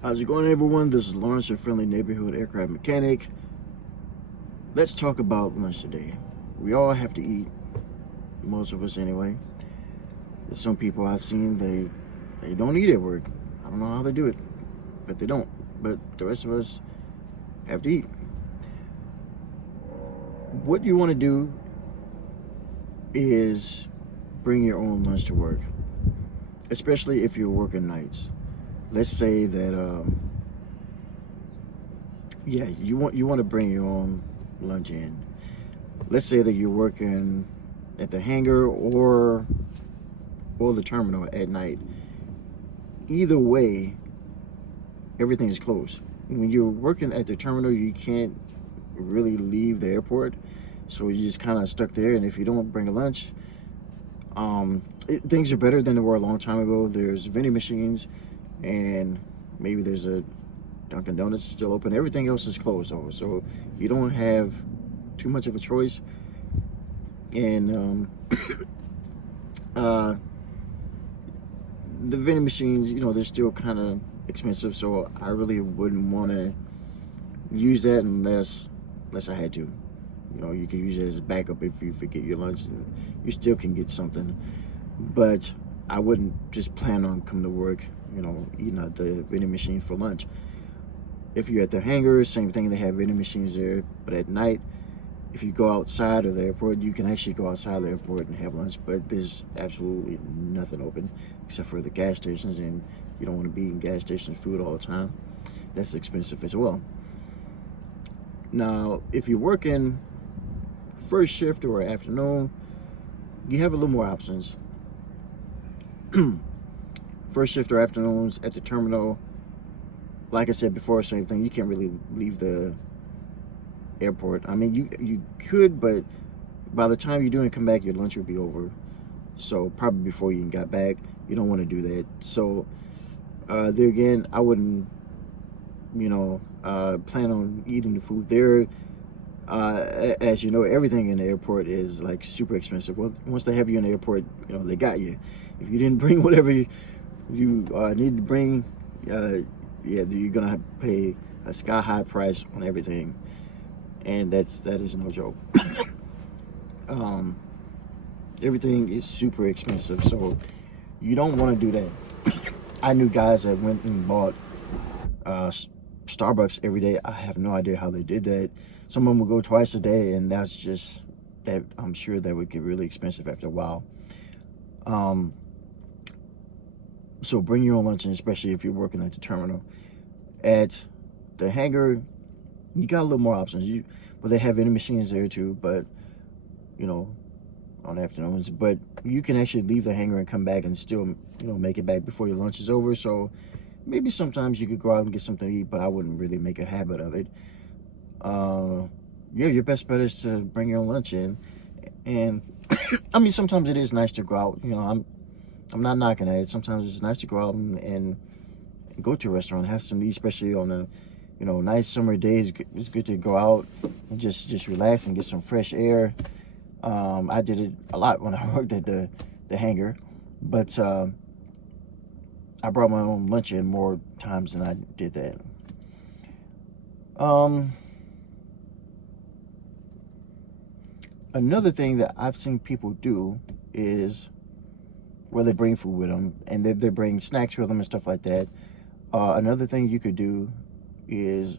How's it going, everyone? This is Lawrence, your friendly neighborhood aircraft mechanic. Let's talk about lunch today. We all have to eat, most of us anyway. There's some people I've seen, they don't eat at work. I don't know how they do it, but they don't. But the rest of us have to eat. What you want to do is bring your own lunch to work, especially if you're working nights. Let's say that you want to bring your own lunch in. Let's say that you're working at the hangar or the terminal at night. Either way, everything is closed. When you're working at the terminal, you can't really leave the airport, so you're just kind of stuck there. And if you don't bring a lunch, things are better than they were a long time ago. There's vending machines, and maybe there's a Dunkin' Donuts still open. Everything else is closed though, so you don't have too much of a choice. And the vending machines, they're still kind of expensive, so I really wouldn't want to use that unless I had to. You can use it as a backup if you forget your lunch, and you still can get something. But I wouldn't just plan on coming to work, eating out the vending machine for lunch. If you're at the hangar, same thing, they have vending machines there. But at night, if you go outside of the airport, you can actually go outside the airport and have lunch, but there's absolutely nothing open except for the gas stations, and you don't want to be in gas station food all the time. That's expensive as well. Now, if you're working first shift or afternoon, you have a little more options. First shift or afternoons at the terminal, like I said before, same thing. You can't really leave the airport. I mean, you could, but by the time you do and come back, your lunch would be over. So probably before you even got back, you don't want to do that. So there again, I wouldn't, plan on eating the food there. As you know, everything in the airport is like super expensive. Once they have you in the airport, they got you. If you didn't bring whatever you need to bring, you're gonna have to pay a sky high price on everything, and that is no joke. Everything is super expensive, so you don't want to do that. I knew guys that went and bought Starbucks every day. I have no idea how they did that. Some of them would go twice a day, and that's just that. I'm sure that would get really expensive after a while. So bring your own lunch in, especially if you're working at the terminal. At the hangar, you got a little more options. But they have vending machines there too, but on afternoons. But you can actually leave the hangar and come back and still make it back before your lunch is over. So maybe sometimes you could go out and get something to eat, but I wouldn't really make a habit of it. Your best bet is to bring your own lunch in. And I mean, sometimes it is nice to go out. I'm not knocking at it. Sometimes it's nice to go out and go to a restaurant, have some eat, especially on a nice summer days. It's good to go out and just relax and get some fresh air. I did it a lot when I worked at the hangar, but I brought my own lunch in more times than I did that. Another thing that I've seen people do is where they bring food with them, and they bring snacks with them and stuff like that. Another thing you could do is,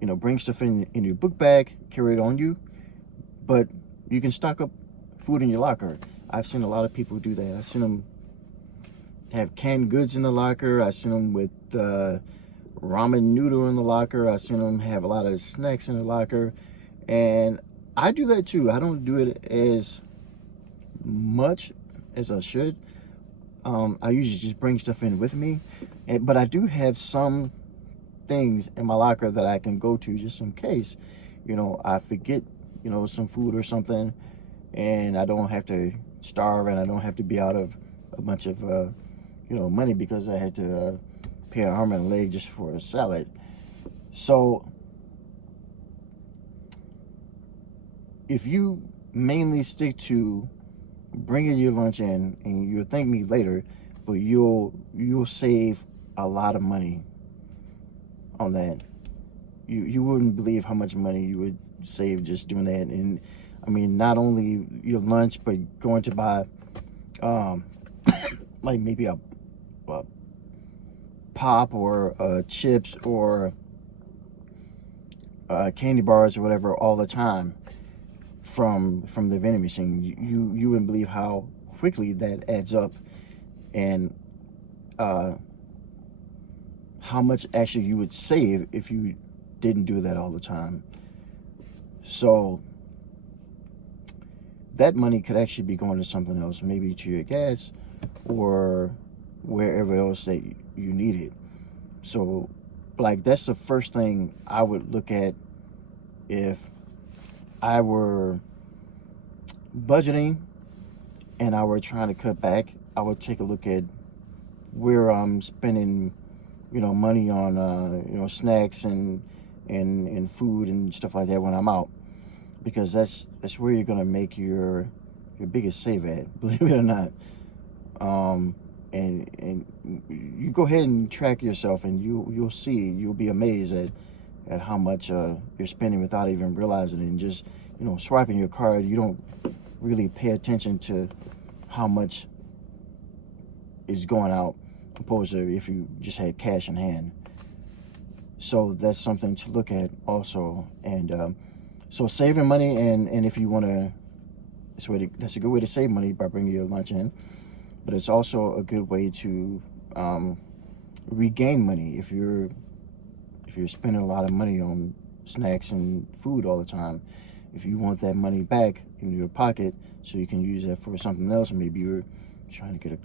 bring stuff in your book bag, carry it on you, but you can stock up food in your locker. I've seen a lot of people do that. I've seen them have canned goods in the locker. I've seen them with ramen noodle in the locker. I've seen them have a lot of snacks in the locker, and I do that too. I don't do it as much as I should. I usually just bring stuff in with me, but I do have some things in my locker that I can go to just in case, I forget, some food or something, and I don't have to starve, and I don't have to be out of a bunch of, money because I had to pay an arm and a leg just for a salad. So if you mainly stick to bringing your lunch in, and you'll thank me later, but you'll save a lot of money on that. You wouldn't believe how much money you would save just doing that. And I mean, not only your lunch, but going to buy like maybe a pop or chips or candy bars or whatever all the time from the vending machine. You wouldn't believe how quickly that adds up, and how much actually you would save if you didn't do that all the time. So that money could actually be going to something else, maybe to your gas or wherever else that you need it. So like, that's the first thing I would look at if I were budgeting and I were trying to cut back. I would take a look at where I'm spending, money on, snacks and food and stuff like that when I'm out, because that's where you're gonna make your biggest save at, believe it or not. And you go ahead and track yourself, and you'll be amazed at how much you're spending without even realizing it. And just swiping your card, you don't really pay attention to how much is going out, opposed to if you just had cash in hand. So that's something to look at also. And so saving money, and if you want to, that's a good way to save money, by bringing your lunch in. But it's also a good way to regain money if you're spending a lot of money on snacks and food all the time. If you want that money back in your pocket, so you can use that for something else. Maybe you're trying to get a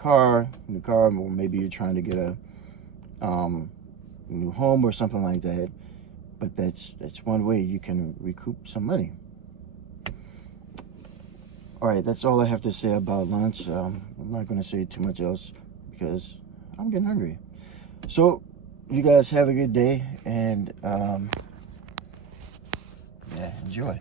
new car, or maybe you're trying to get a new home or something like that. But that's one way you can recoup some money. All right, that's all I have to say about lunch. I'm not going to say too much else because I'm getting hungry. So you guys have a good day, and yeah, enjoy.